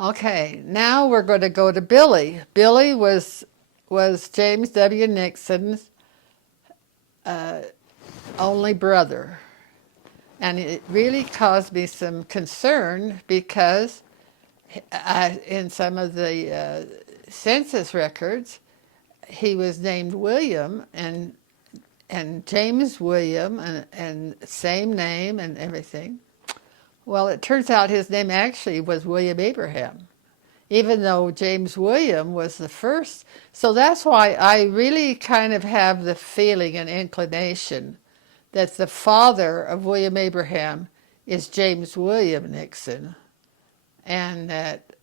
Okay, now we're going to go to Billy. Billy was James W. Nixon's uh, only brother. And it really caused me some concern because in some of the census records, he was named William and James William and same name and everything. Well, it turns out his name actually was William Abraham, even though James William was the first. So that's why I really kind of have the feeling and inclination that the father of William Abraham is James William Nixon, and that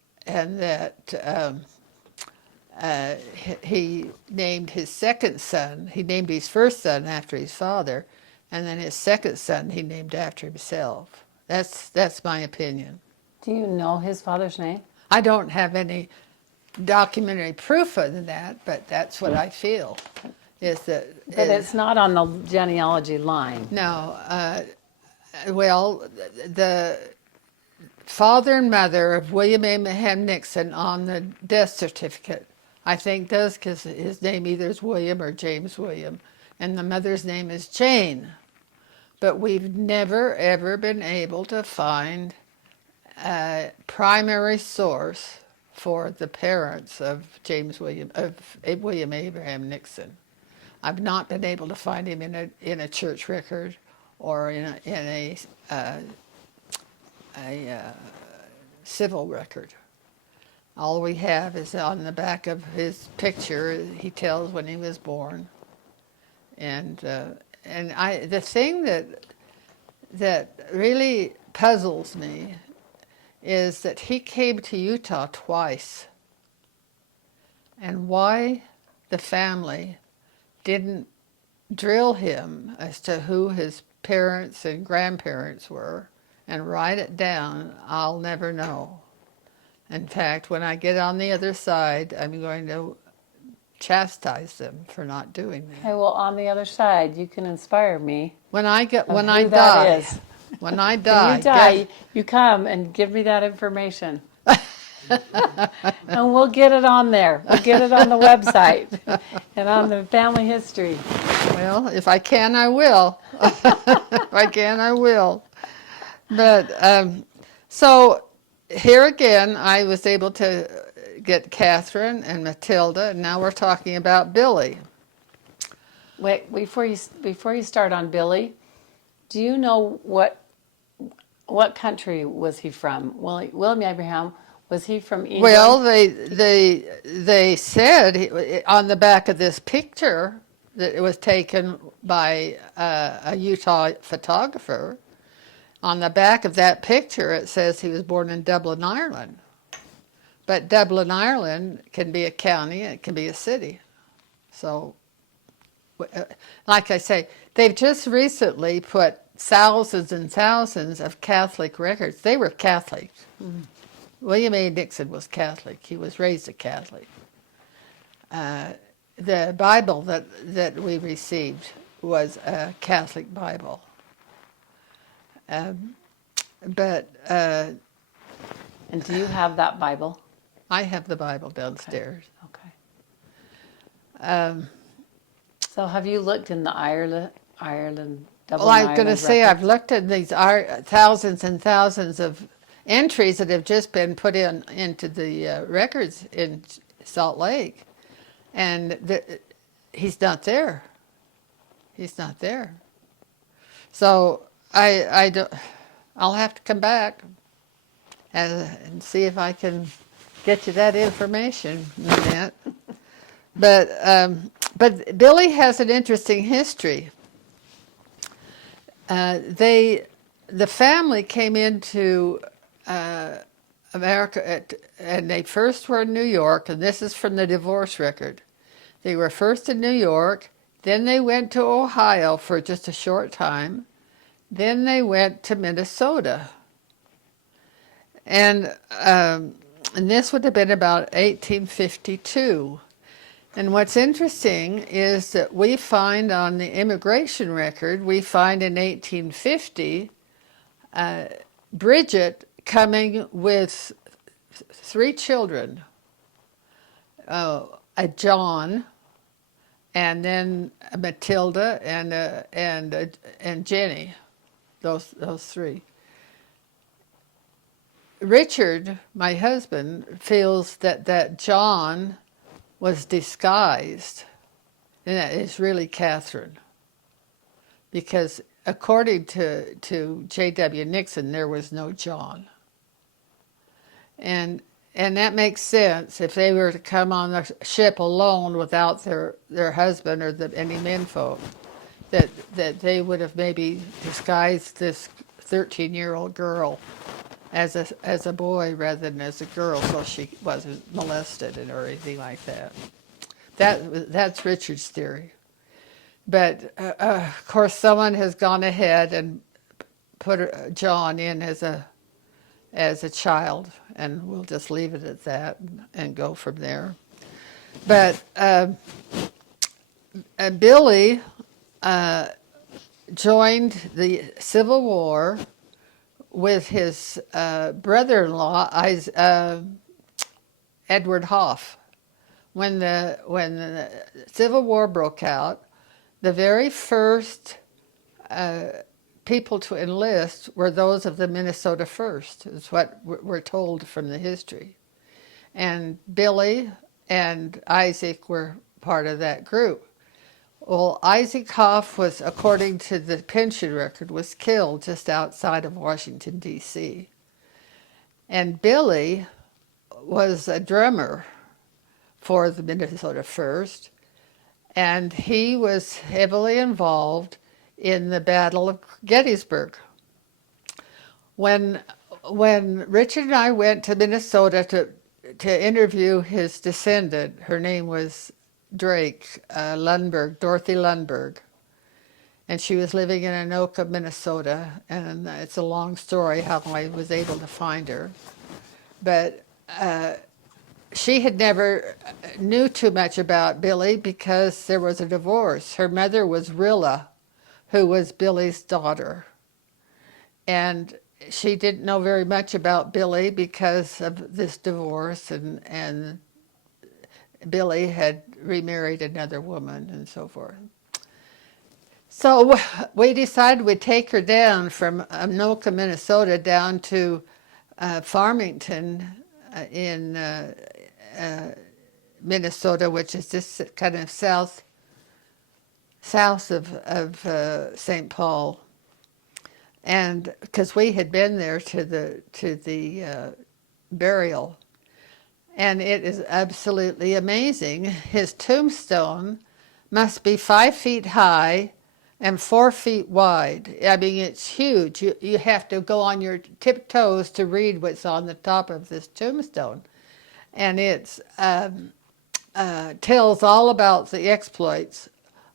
he named his second son. He named his first son after his father, and then his second son he named after himself. That's my opinion. Do you know his father's name? I don't have any documentary proof of that, but that's what I feel. But it's not on the genealogy line. No. Well, the father and mother of William Abraham Nixon on the death certificate, I think does, because his name either is William or James William, and the mother's name is Jane. But we've never, ever been able to find a primary source for the parents of William Abraham Nixon. I've not been able to find him in a church record or in a civil record. All we have is on the back of his picture. He tells when he was born, and the thing that really puzzles me is that he came to Utah twice, and why the family didn't drill him as to who his parents and grandparents were and write it down, I'll never know. In fact, when I get on the other side, I'm going to chastise them for not doing that. Okay, well, on the other side, you can inspire me. When I die, when I When die, you die, you come and give me that information. And we'll get it on there. We'll get it on the website and on the family history. well, if I can, I will. If I can, I will. But so here again, I was able to get Catherine and Matilda, and now we're talking about Billy. Wait, before you start on Billy, do you know what country was he from? William Abraham, was he from England? Well, they said on the back of this picture that it was taken by a Utah photographer. On the back of that picture, it says he was born in Dublin, Ireland. But Dublin, Ireland can be a county, it can be a city. So, like I say, they've just recently put thousands and thousands of Catholic records. They were Catholic. Mm-hmm. William A. Nixon was Catholic. He was raised a Catholic. The Bible that we received was a Catholic Bible. But and do you have that Bible? I have the Bible downstairs. Okay. Um, So have you looked in the Ireland well, I'm going to say I've looked at these thousands and thousands of entries that have just been put into the records in Salt Lake, and he's not there. He's not there. So I don't. I'll have to come back and see if I can get you that information, Nanette. But Billy has an interesting history. The family came into America, and they first were in New York, and this is from the divorce record. They were first in New York, then they went to Ohio for just a short time, then they went to Minnesota. And this would have been about 1852. And what's interesting is that we find on the immigration record, we find in 1850, Bridget coming with three children, a John, and then a Matilda and Jenny, those three. Richard, my husband, feels that John was disguised, and that is really Catherine, because according to J.W. Nixon, there was no John. And that makes sense if they were to come on the ship alone without their husband or any menfolk, that they would have maybe disguised this 13-year-old girl as a boy rather than as a girl, so she wasn't molested or anything like that. That's Richard's theory. But of course, someone has gone ahead and put John in as a child, and we'll just leave it at that and go from there. But Billy joined the Civil War with his brother-in-law, Edward Hoff. When the Civil War broke out, the very first people to enlist were those of the Minnesota First, is what we're told from the history. And Billy and Isaac were part of that group. Well, Isaac Hoff was, according to the pension record, was killed just outside of Washington, D.C. And Billy was a drummer for the Minnesota First, and he was heavily involved in the Battle of Gettysburg. When Richard and I went to Minnesota to interview his descendant, her name was Drake Lundberg, Dorothy Lundberg, and she was living in Anoka, Minnesota, and it's a long story how I was able to find her. But she had never knew too much about Billy because there was a divorce. Her mother was Rilla, who was Billy's daughter. And she didn't know very much about Billy because of this divorce, and Billy had remarried another woman and so forth. So we decided we'd take her down from Anoka, Minnesota, down to Farmington in Minnesota, which is just kind of south of St. Paul. And because we had been there to the burial, and it is absolutely amazing. His tombstone must be 5 feet high and 4 feet wide. I mean, it's huge. You have to go on your tiptoes to read what's on the top of this tombstone, and it tells all about the exploits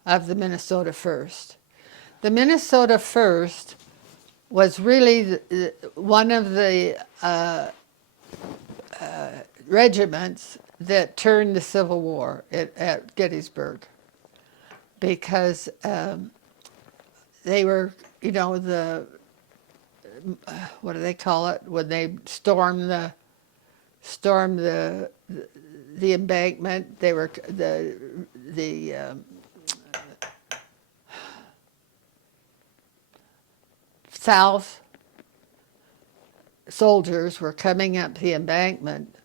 of the Minnesota First. The Minnesota First was really one of the regiments that turned the Civil War at Gettysburg, because they were, what do they call it, when they stormed the embankment. They were the South soldiers were coming up the embankment,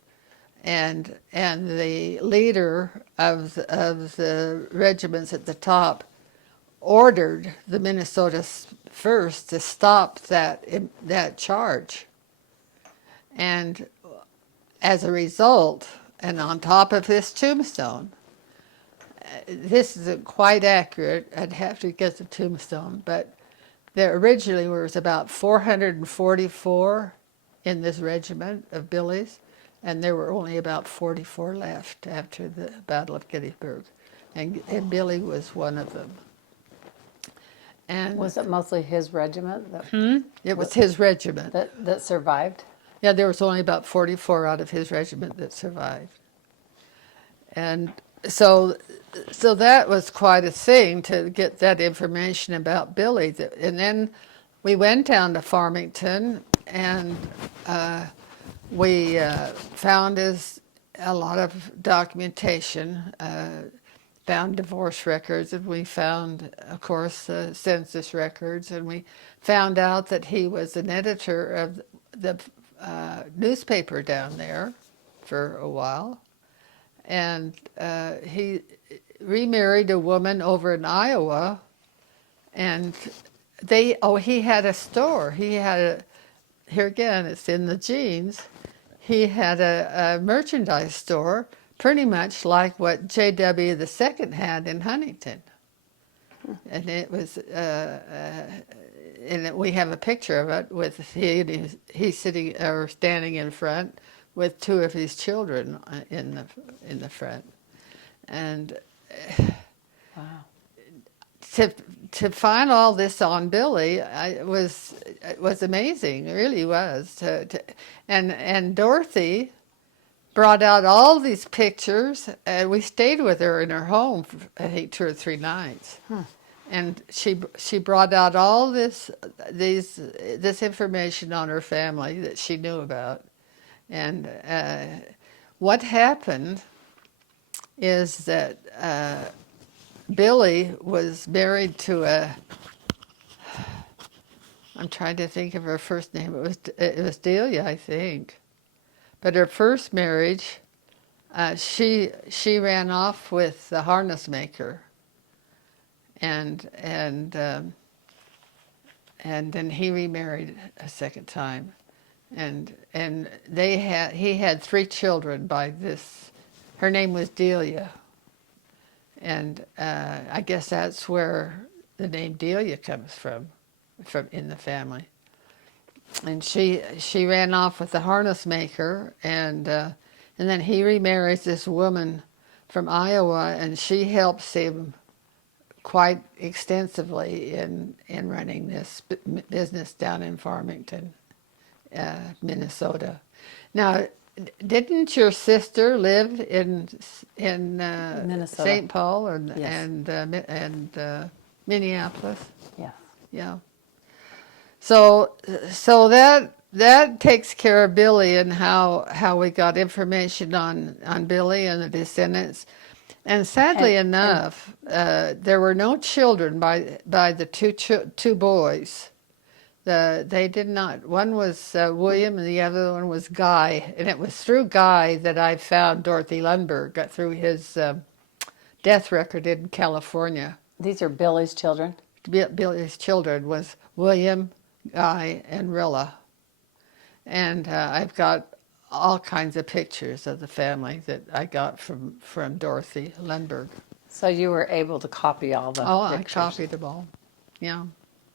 and the leader of the regiments at the top ordered the Minnesota First to stop that charge. And as a result, and on top of this tombstone, this isn't quite accurate, I'd have to get the tombstone, but there originally was about 444 in this regiment of Billy's, and there were only about 44 left after the Battle of Gettysburg, and Billy was one of them. And Was it mostly his regiment it was his regiment. that survived? Yeah, there was only about 44 out of his regiment that survived. And so that was quite a thing to get that information about Billy. And then we went down to Farmington, and we found a lot of documentation, found divorce records, and we found, of course, census records, and we found out that he was an editor of the newspaper down there for a while, and he remarried a woman over in Iowa, and he had a store. He had here again, it's in the genes. He had a merchandise store, pretty much like what J.W. the Second had in Huntington, and it was, we have a picture of it with he's sitting or standing in front with two of his children in the front, and Wow. to find all this on Billy, it was amazing. It really was. And Dorothy brought out all these pictures, and we stayed with her in her home for, I think, 2 or 3 nights. And she brought out all this information on her family that she knew about. And what happened is that Billy was married to I'm trying to think of her first name. It was Delia, I think. But her first marriage, she ran off with the harness maker, and then he remarried a second time, and he had 3 children by this. Her name was Delia, and I guess that's where the name Delia comes from in the family. And she ran off with the harness maker, and then he remarries this woman from Iowa, and she helps him quite extensively in running this business down in Farmington, Minnesota. Now, didn't your sister live in Minnesota. St. Paul Yes. and Minneapolis? Yeah. Yeah. So that takes care of Billy and how we got information on Billy and the descendants. And sadly enough, there were no children by the two boys. They did not. One was William, and the other one was Guy. And it was through Guy that I found Dorothy Lundberg, got through his death record in California. These are Billy's children. Billy's children was William, Guy, and Rilla. And I've got all kinds of pictures of the family that I got from Dorothy Lundberg. So you were able to copy all the Oh, pictures. I copied them all. Yeah.